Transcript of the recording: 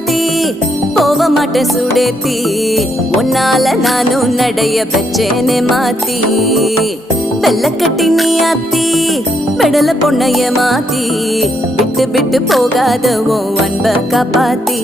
மாத்தி போக மாட்டேன் சுடேத்தி உன்னால நானும் நடைய பெச்சேனே மாத்தி வெள்ளக்கட்டி நீ ஆத்தி பெடல பொண்ணைய மாத்தி விட்டு விட்டு போகாத உன் அன்ப காப்பாத்தி